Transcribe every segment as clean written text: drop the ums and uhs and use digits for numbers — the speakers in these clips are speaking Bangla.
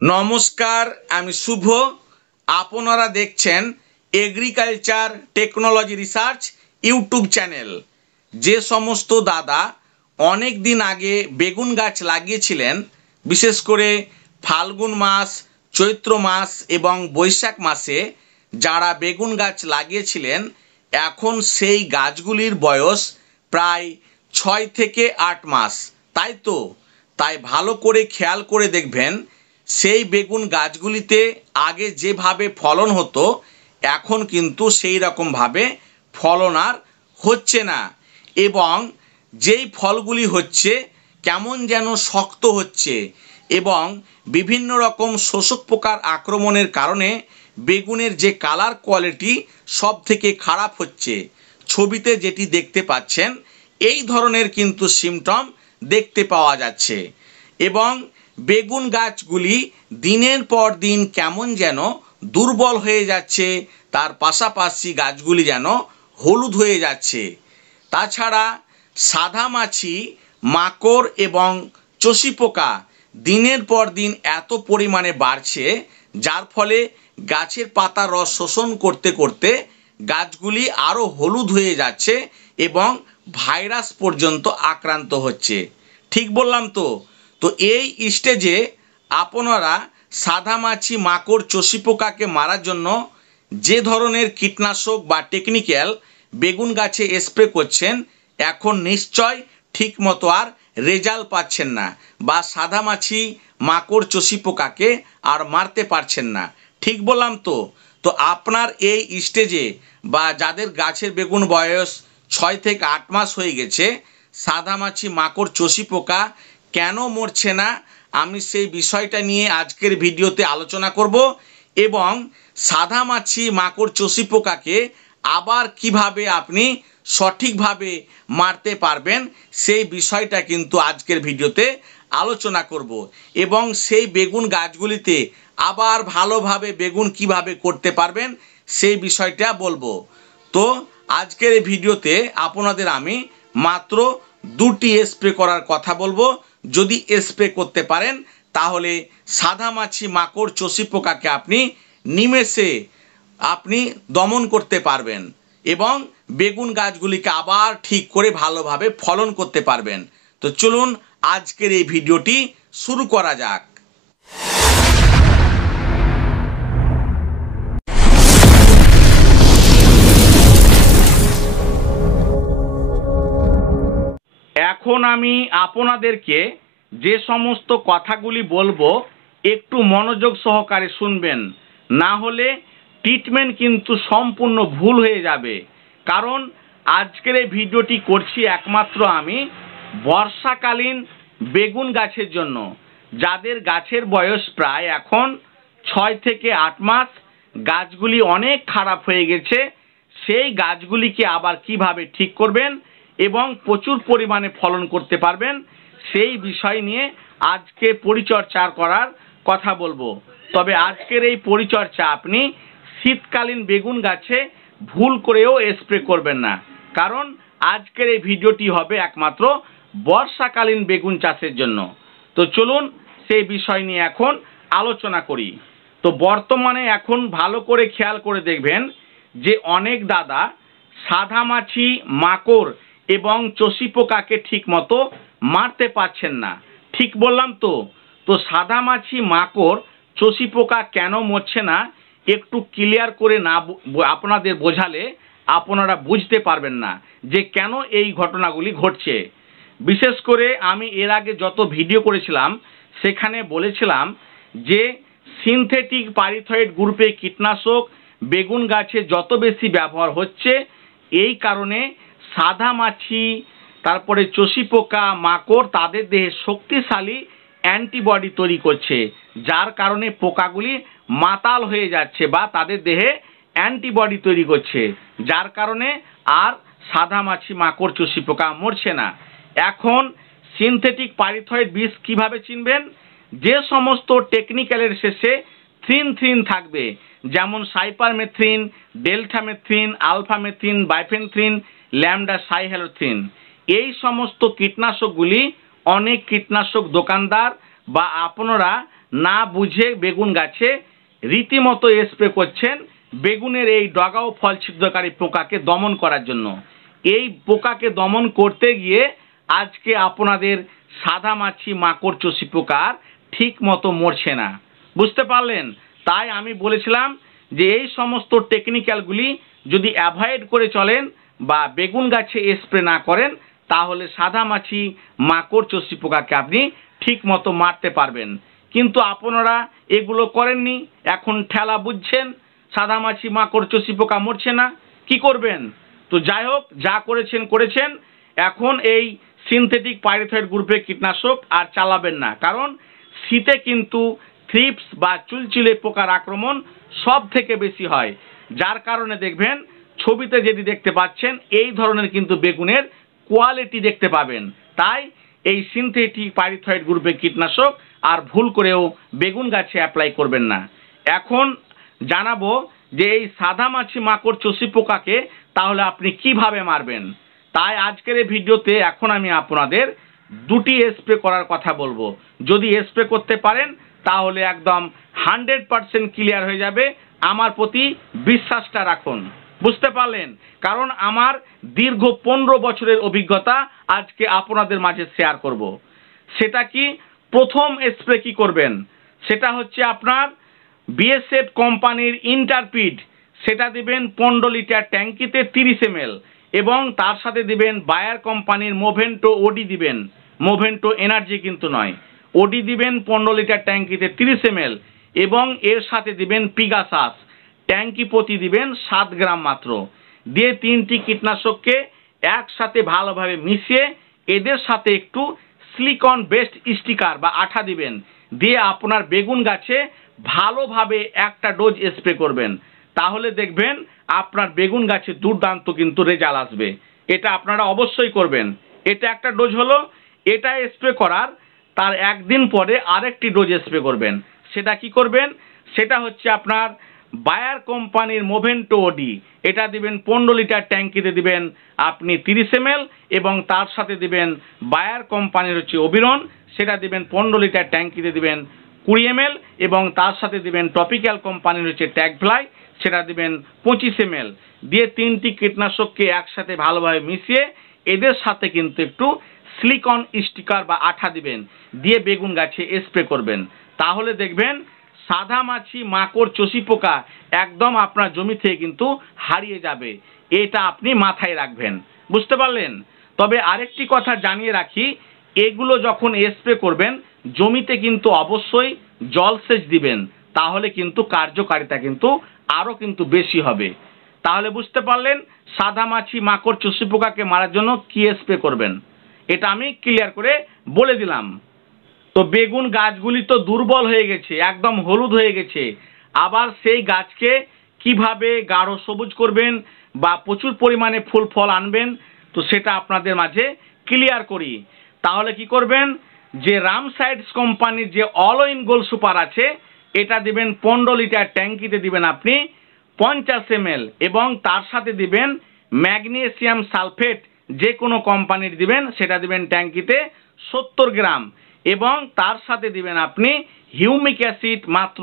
নমস্কার, আমি শুভ। আপনারা দেখছেন agriculture technology research YouTube channel. যে সমস্ত দাদা অনেক দিন আগে বেগুন গাছ লাগিয়েছিলেন, বিশেষ করে ফাল্গুন মাস, চৈত্র মাস এবং বৈশাখ মাসে যারা বেগুন গাছ লাগিয়েছিলেন, এখন সেই গাছগুলির বয়স প্রায় 6 থেকে 8 মাস। তাই তো? তাই ভালো করে খেয়াল করে দেখবেন, সেই বেগুন গাছগুলিতে আগে যেভাবে ফলন হতো, এখন কিন্তু সেই রকমভাবে ফলন আর হচ্ছে না। এবং যেই ফলগুলি হচ্ছে, কেমন যেন শক্ত হচ্ছে এবং বিভিন্ন রকম শোষক পোকার আক্রমণের কারণে বেগুনের যে কালার কোয়ালিটি সব থেকে খারাপ হচ্ছে। ছবিতে যেটি দেখতে পাচ্ছেন, এই ধরনের কিন্তু সিমটম দেখতে পাওয়া যাচ্ছে। এবং বেগুন গাছগুলি দিনের পর দিন কেমন যেন দুর্বল হয়ে যাচ্ছে, তার পাশাপাশি গাছগুলি যেন হলুদ হয়ে যাচ্ছে। তাছাড়া সাদামাছি, মাকড় এবং চষি পোকা দিনের পর দিন এত পরিমাণে বাড়ছে, যার ফলে গাছের পাতার রস শোষণ করতে করতে গাছগুলি আরও হলুদ হয়ে যাচ্ছে এবং ভাইরাস পর্যন্ত আক্রান্ত হচ্ছে। ঠিক বললাম তো? তো এই স্টেজে আপনারা সাদামাছি, মাকড়, চষি পোকাকে মারার জন্য যে ধরনের কীটনাশক বা টেকনিক্যাল বেগুন গাছে স্প্রে করছেন, এখন নিশ্চয় ঠিক মতো আর রেজাল্ট পাচ্ছেন না, বা সাদামাছি, মাকড়, চষি পোকাকে আর মারতে পারছেন না। ঠিক বললাম তো? তো আপনার এই স্টেজে বা যাদের গাছের বেগুন বয়স 6 থেকে 8 মাস হয়ে গেছে, সাদামাছি, মাকড়, চষি পোকা কেন মরছে না, আমি সেই বিষয়টা নিয়ে আজকের ভিডিওতে আলোচনা করব। এবং সাদামাছি, মাকড়, চষি পোকাকে আবার কিভাবে আপনি সঠিকভাবে মারতে পারবেন, সেই বিষয়টা কিন্তু আজকের ভিডিওতে আলোচনা করব। এবং সেই বেগুন গাছগুলিতে আবার ভালোভাবে বেগুন কিভাবে করতে পারবেন, সেই বিষয়টা বলবো। তো আজকের এই ভিডিওতে আপনাদের আমি মাত্র 2টি স্প্রে করার কথা বলবো। যদি স্প্রে করতে পারেন, তাহলে সাদামাছি, মাকড়, চষি পোকাকে আপনি নিমেষে দমন করতে পারবেন এবং বেগুন গাছগুলিকে আবার ঠিক করে ভালোভাবে ফলন করতে পারবেন। তো চলুন আজকের এই ভিডিওটি শুরু করা যাক। এখন আমি আপনাদেরকে যে সমস্ত কথাগুলি বলবো, একটু মনোযোগ সহকারে শুনবেন, না হলে ট্রিটমেন্ট কিন্তু সম্পূর্ণ ভুল হয়ে যাবে। কারণ আজকের এই ভিডিওটি করছি একমাত্র আমি বর্ষাকালীন বেগুন গাছের জন্য, যাদের গাছের বয়স প্রায় এখন 6 থেকে 8 মাস, গাছগুলি অনেক খারাপ হয়ে গেছে। সেই গাছগুলিকে আবার কিভাবে ঠিক করবেন এবং প্রচুর পরিমাণে ফলন করতে পারবেন, সেই বিষয় নিয়ে আজকে পরিচর্যা করার কথা বলবো। তবে আজকের এই পরিচর্যা আপনি শীতকালীন বেগুন গাছে ভুল করেও স্প্রে করবেন না, কারণ আজকের এই ভিডিওটি হবে একমাত্র বর্ষাকালীন বেগুন চাষের জন্য। তো চলুন সেই বিষয় নিয়ে এখন আলোচনা করি। তো বর্তমানে এখন ভালো করে খেয়াল করে দেখবেন যে অনেক দাদা সাদামাছি, মাকড় এবং চষি পোকাকে ঠিক মতো মারতে পারছেন না। ঠিক বললাম তো? তো সাদামাছি, মাকড়, চষি পোকা কেন মরছে না, একটু ক্লিয়ার করে না আপনাদের বোঝালে আপনারা বুঝতে পারবেন না যে কেন এই ঘটনাগুলি ঘটছে। বিশেষ করে আমি এর আগে যত ভিডিও করেছিলাম, সেখানে বলেছিলাম যে সিনথেটিক পাইরিথয়েড গ্রুপের কীটনাশক বেগুন গাছে যত বেশি ব্যবহার হচ্ছে, এই কারণে সাদামাছি, তারপরে চষি পোকা, মাকড় তাদের দেহে শক্তিশালী অ্যান্টিবডি তৈরি করছে, যার কারণে পোকাগুলি মাতাল হয়ে যাচ্ছে বা তাদের দেহে অ্যান্টিবডি তৈরি করছে, যার কারণে আর সাদামাছি, মাকড়, চষি পোকা মরছে না। এখন সিনথেটিক পাইরিথয়েড বিষ কিভাবে চিনবেন? যে সমস্ত টেকনিক্যালের শেষে থ্রিন থাকবে, যেমন cypermethrin, deltamethrin, alphamethrin, bifenthrin, lambda cyhalothrin, এই সমস্ত কীটনাশকগুলি অনেক কীটনাশক দোকানদার বা আপনারা না বুঝে বেগুন গাছে রীতিমতো স্প্রে করছেন বেগুনের এই ডগা ও ফল ছিদ্রকারী পোকাকে দমন করার জন্য। এই পোকাকে দমন করতে গিয়ে আজকে আপনাদের সাদামাছি মাকড় চষি পোকার ঠিক মতো মরছে না। বুঝতে পারলেন? তাই আমি বলেছিলাম যে এই সমস্ত টেকনিক্যালগুলি যদি অ্যাভয়েড করে চলেন বা বেগুন গাছে স্প্রে না করেন তাহলে সাদামাছি মাকড় চষি পোকাকে আপনি ঠিক মতো মারতে পারবেন। কিন্তু আপনারা এগুলো করেননি, এখন ঠেলা বুঝছেন, সাদামাছি মাকড় চষি পোকা মরছে না, কি করবেন? তো যাই হোক, যা করেছেন করেছেন। এখন এই সিনথেটিক পাইরিথয়েড গ্রুপের কীটনাশক আর চালাবেন না, কারণ শীতে কিন্তু থ্রিপস বা চুলচুলে পোকার আক্রমণ সব থেকে বেশি হয়, যার কারণে দেখবেন ছবিতে যেটি দেখতে পাচ্ছেন এই ধরনের কিন্তু বেগুনের কোয়ালিটি দেখতে পাবেন। তাই এই সিনথেটিক পাইরিথয়েড গ্রুপের কীটনাশক আর ভুল করেও বেগুন গাছে অ্যাপ্লাই করবেন না। এখন জানাবো যে এই সাদামাছি মাকড় চষি পোকাকে তাহলে আপনি কিভাবে মারবেন। তাই আজকের এই ভিডিওতে এখন আমি আপনাদের দুটি স্প্রে করার কথা বলবো। যদি স্প্রে করতে পারেন তাহলে একদম 100% ক্লিয়ার হয়ে যাবে। আমার প্রতি বিশ্বাসটা রাখুন। বুঝতে পারলেন? কারণ আমার দীর্ঘ 15 বছরের অভিজ্ঞতা আজকে আপনাদের মাঝে শেয়ার করব। সেটা কি? প্রথম স্প্রে কি করবেন সেটা হচ্ছে আপনার বিএসএফ কোম্পানির ইন্টারপিড, সেটা দিবেন 15 লিটার ট্যাঙ্কিতে 30 ml এবং তার সাথে দিবেন বায়ার কোম্পানির মোভেন্টো ওডি দিবেন, মোভেন্টো এনার্জি কিন্তু নয়, ওডি দিবেন 15 লিটার ট্যাঙ্কিতে 30 ml এবং এর সাথে দিবেন পিগাসাস, ট্যাঙ্কি প্রতি দিবেন 7 গ্রাম মাত্র। দিয়ে তিনটি কীটনাশককে একসাথে ভালোভাবে মিশিয়ে এদের সাথে একটু সিলিকন বেস্ট স্টিকার বা আঠা দিবেন, দিয়ে আপনার বেগুন গাছে ভালোভাবে একটা ডোজ স্প্রে করবেন। তাহলে দেখবেন আপনার বেগুন গাছে দুর্দান্ত কিন্তু রেজাল্ট আসবে। এটা আপনারা অবশ্যই করবেন। এটা একটা ডোজ হলো। এটা স্প্রে করার তার একদিন পরে আরেকটি ডোজ স্প্রে করবেন। সেটা কি করবেন? সেটা হচ্ছে আপনার বায়ার কোম্পানির মোভেন্টো ওডি, এটা দিবেন 15 লিটার ট্যাঙ্কিতে দিবেন আপনি 30 ml এবং তার সাথে দিবেন বায়ার কোম্পানির হচ্ছে অবিরন, সেটা দিবেন 15 লিটার ট্যাঙ্কিতে দিবেন 20 ml এবং তার সাথে দিবেন টপিক্যাল কোম্পানির হচ্ছে ট্যাগফ্লাই, সেটা দিবেন 25 ml। দিয়ে তিনটি কীটনাশককে একসাথে ভালোভাবে মিশিয়ে এদের সাথে কিন্তু একটু সিলিকন স্টিকার বা আঠা দিবেন, দিয়ে বেগুন গাছে স্প্রে করবেন। তাহলে দেখবেন সাদামাছি মাকড় চষি পোকা একদম আপনার জমি থেকে কিন্তু হারিয়ে যাবে। এটা আপনি মাথায় রাখবেন। বুঝতে পারলেন? তবে আরেকটি কথা জানিয়ে রাখি, এগুলো যখন স্প্রে করবেন জমিতে কিন্তু অবশ্যই জলসেচ দিবেন, তাহলে কিন্তু কার্যকারিতা কিন্তু আরো কিন্তু বেশি হবে। তাহলে বুঝতে পারলেন সাদামাছি মাকড় চষি পোকাকে মারার জন্য কি স্প্রে করবেন, এটা আমি ক্লিয়ার করে বলে দিলাম। তো বেগুন গাছগুলি তো দুর্বল হয়ে গেছে, একদম হলুদ হয়ে গেছে। আবার সেই গাছকে কিভাবে গাঢ় সবুজ করবেন বা প্রচুর পরিমাণে ফুল ফল আনবেন, তো সেটা আপনাদের মাঝে ক্লিয়ার করি। তাহলে কি করবেন? যে রামসাইডস কোম্পানির যে অল ইন গোল্ড সুপার আছে, এটা দিবেন 15 লিটার ট্যাঙ্কিতে দিবেন আপনি 50 ml এবং তার সাথে দিবেন ম্যাগনেসিয়াম সালফেট, যে কোনো কোম্পানির দিবেন, সেটা দিবেন ট্যাঙ্কিতে 70 গ্রাম এবং তার সাথে দিবেন আপনি হিউমিক অ্যাসিড মাত্র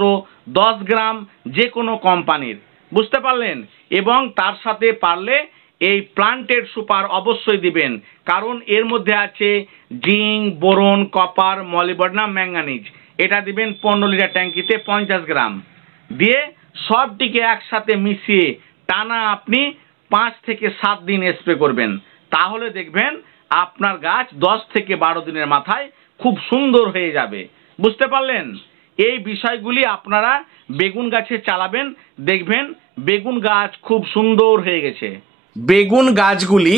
10 গ্রাম, যে কোনো কোম্পানির। বুঝতে পারলেন? এবং তার সাথে পারলে এই প্লান্টেড সুপার অবশ্যই দিবেন, কারণ এর মধ্যে আছে zinc, boron, copper, molybdenum, manganese. এটা দিবেন 15 লিটার ট্যাঙ্কিতে 50 গ্রাম। দিয়ে সবটিকে একসাথে মিশিয়ে টানা আপনি 5 থেকে 7 দিন স্প্রে করবেন। তাহলে দেখবেন আপনার গাছ 10 থেকে 12 দিনের মাথায় খুব সুন্দর হয়ে যাবে। বুঝতে পারলেন? এই বিষয়গুলি আপনারা বেগুন গাছে চালাবেন, দেখবেন বেগুন গাছ খুব সুন্দর হয়ে গেছে। বেগুন গাছগুলি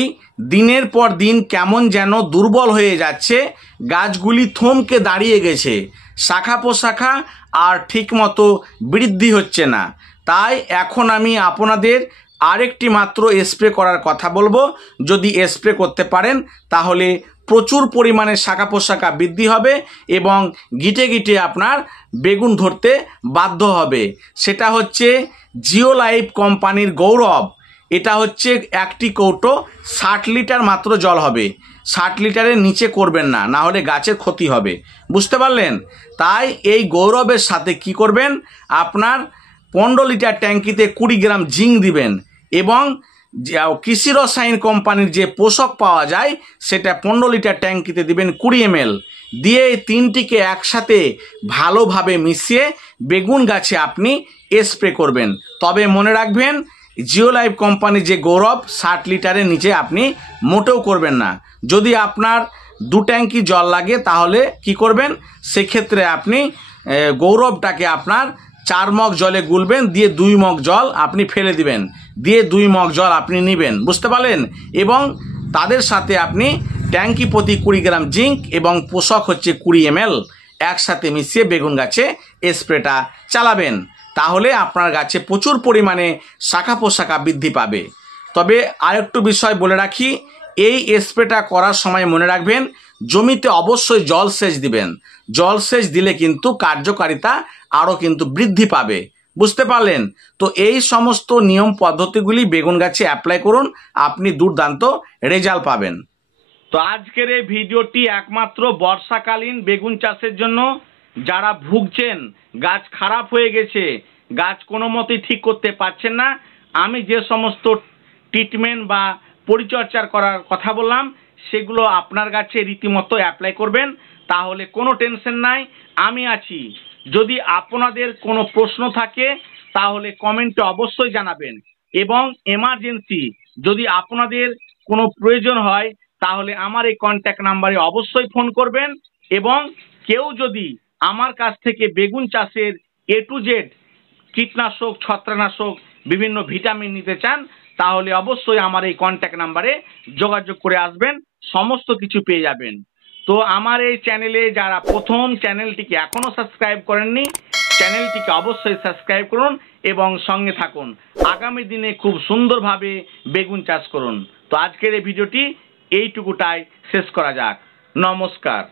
দিনের পর দিন কেমন যেন দুর্বল হয়ে যাচ্ছে, গাছগুলি থমকে দাঁড়িয়ে গেছে, শাখা প্রশাখা আর ঠিকমতো বৃদ্ধি হচ্ছে না। তাই এখন আমি আপনাদের আরেকটি মাত্র স্প্রে করার কথা বলবো। যদি স্প্রে করতে পারেন তাহলে প্রচুর পরিমাণে শাখা প্রশাখা বৃদ্ধি হবে এবং গিটে গিটে আপনার বেগুন ধরতে বাধ্য হবে। সেটা হচ্ছে জিওলাইফ কোম্পানির গৌরব। এটা হচ্ছে একটি কৌটো 60 লিটার মাত্র জল হবে। 60 লিটারের নিচে করবেন না, না হলে গাছের ক্ষতি হবে। বুঝতে পারলেন? তাই এই গৌরবের সাথে কি করবেন, আপনার 15 লিটার ট্যাঙ্কিতে 20 গ্রাম জিঙ্ক দিবেন এবং কৃষি রসায়ন কোম্পানির যে পোষক পাওয়া যায় সেটা 15 লিটার ট্যাঙ্কিতে দিবেন 20 ml দিয়ে এই তিনটিকে একসাথে ভালোভাবে মিশিয়ে বেগুন গাছে আপনি স্প্রে করবেন। তবে মনে রাখবেন, জিওলাইফ কোম্পানির যে গৌরব 60 লিটারের নিচে আপনি মোটেও করবেন না। যদি আপনার 2 ট্যাঙ্কি জল লাগে তাহলে কি করবেন, সেক্ষেত্রে আপনি গৌরবটাকে আপনার 4 মগ জলে গুলবেন, দিয়ে 2 মগ জল আপনি ফেলে দিবেন, দিয়ে 2 মগ জল আপনি নেবেন। বুঝতে পারলেন? এবং তাদের সাথে আপনি ট্যাঙ্কি প্রতি 20 গ্রাম জিঙ্ক এবং পোষক হচ্ছে 20 ml একসাথে মিশিয়ে বেগুন গাছে স্প্রেটা চালাবেন। তাহলে আপনার গাছে প্রচুর পরিমাণে শাখা পোশাখা বৃদ্ধি পাবে। তবে আরেকটু বিষয় বলে রাখি, এই স্প্রেটা করার সময় মনে রাখবেন জমিতে অবশ্যই জলসেচ দিবেন। জলসেচ দিলে কিন্তু কার্যকারিতা আরও কিন্তু বৃদ্ধি পাবে। বুঝতে পারলেন? তো এই সমস্ত নিয়ম পদ্ধতিগুলি বেগুন গাছে অ্যাপ্লাই করুন, আপনি দুর্দান্ত রেজাল্ট পাবেন। তো আজকের এই ভিডিওটি একমাত্র বর্ষাকালীন বেগুন চাষের জন্য। যারা ভুগছেন, গাছ খারাপ হয়ে গেছে, গাছ কোনো মতেই ঠিক করতে পারছেন না, আমি যে সমস্ত ট্রিটমেন্ট বা পরিচর্যার করার কথা বললাম সেগুলো আপনার গাছে রীতিমতো অ্যাপ্লাই করবেন, তাহলে কোনো টেনশন নাই, আমি আছি। যদি আপনাদের কোনো প্রশ্ন থাকে তাহলে কমেন্টে অবশ্যই জানাবেন এবং এমার্জেন্সি যদি আপনাদের কোনো প্রয়োজন হয় তাহলে আমার এই কন্ট্যাক্ট নাম্বারে অবশ্যই ফোন করবেন। এবং কেউ যদি আমার কাছ থেকে বেগুন চাষের A to Z কীটনাশক, ছত্রাকনাশক, বিভিন্ন ভিটামিন নিতে চান তাহলে অবশ্যই আমার এই কন্ট্যাক্ট নাম্বারে যোগাযোগ করে আসবেন, সমস্ত কিছু পেয়ে যাবেন। তো আমার এই চ্যানেলে যারা প্রথম চ্যানেলটিকে এখনও সাবস্ক্রাইব করেননি, চ্যানেলটিকে অবশ্যই সাবস্ক্রাইব করুন এবং সঙ্গে থাকুন। আগামী দিনে খুব সুন্দরভাবে বেগুন চাষ করুন। তো আজকের এই ভিডিওটি এইটুকুটাই শেষ করা যাক। নমস্কার।